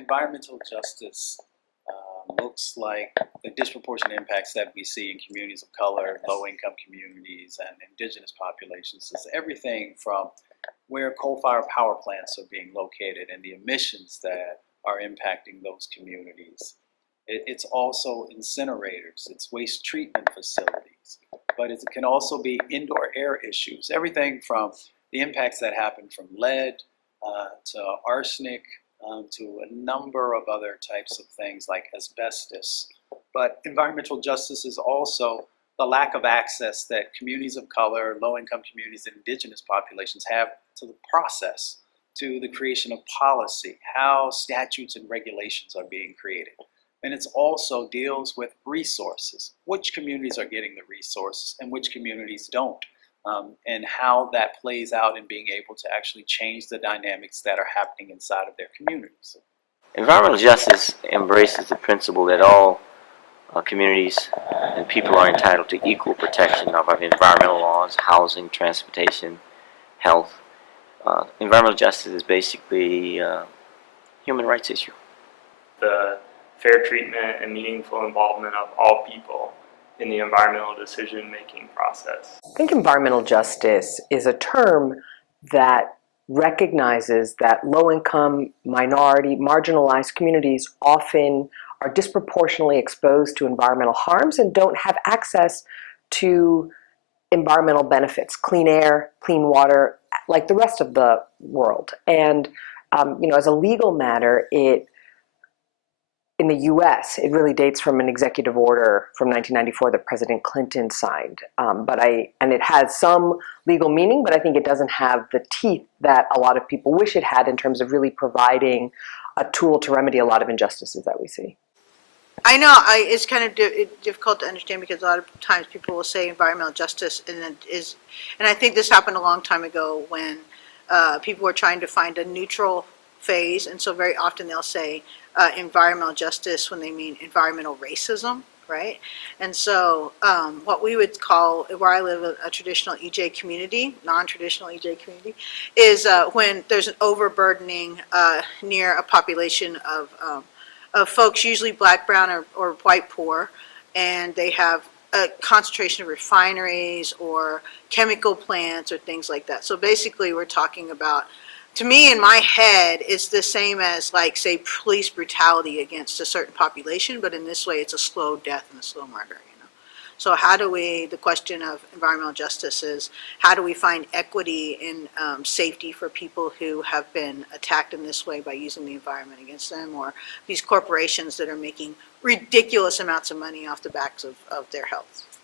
environmental justice looks like the disproportionate impacts that we see in communities of color, low-income communities, and indigenous populations is everything from where coal-fired power plants are being located and the emissions that are impacting those communities. It's also incinerators, it's waste treatment facilities, but it can also be indoor air issues, everything from the impacts that happen from lead to arsenic, to a number of other types of things like asbestos. But environmental justice is also the lack of access that communities of color, low-income communities, and indigenous populations have to the process, to the creation of policy, how statutes and regulations are being created. And it also deals with resources, which communities are getting the resources and which communities don't. And how that plays out in being able to actually change the dynamics that are happening inside of their communities. Environmental justice embraces the principle that all communities and people are entitled to equal protection of our environmental laws, housing, transportation, health. Environmental justice is basically a human rights issue. The fair treatment and meaningful involvement of all people in the environmental decision-making process. I think environmental justice is a term that recognizes that low-income, minority, marginalized communities often are disproportionately exposed to environmental harms and don't have access to environmental benefits, clean air, clean water, like the rest of the world. And as a legal matter, in the US, it really dates from an executive order from 1994 that President Clinton signed. And it has some legal meaning, but I think it doesn't have the teeth that a lot of people wish it had in terms of really providing a tool to remedy a lot of injustices that we see. I know it's kind of difficult to understand because a lot of times people will say environmental justice, and I think this happened a long time ago when people were trying to find a neutral phase, and so very often they'll say environmental justice when they mean environmental racism, right? And so what we would call, where I live, a traditional EJ community, non-traditional EJ community, is when there's an overburdening near a population of folks, usually black, brown, or white poor, and they have a concentration of refineries or chemical plants or things like that. So basically we're talking about, to me in my head, it's the same as, like, say, police brutality against a certain population, but in this way it's a slow death and a slow murder. So how do we, the question of environmental justice is, how do we find equity in safety for people who have been attacked in this way by using the environment against them, or these corporations that are making ridiculous amounts of money off the backs of their health?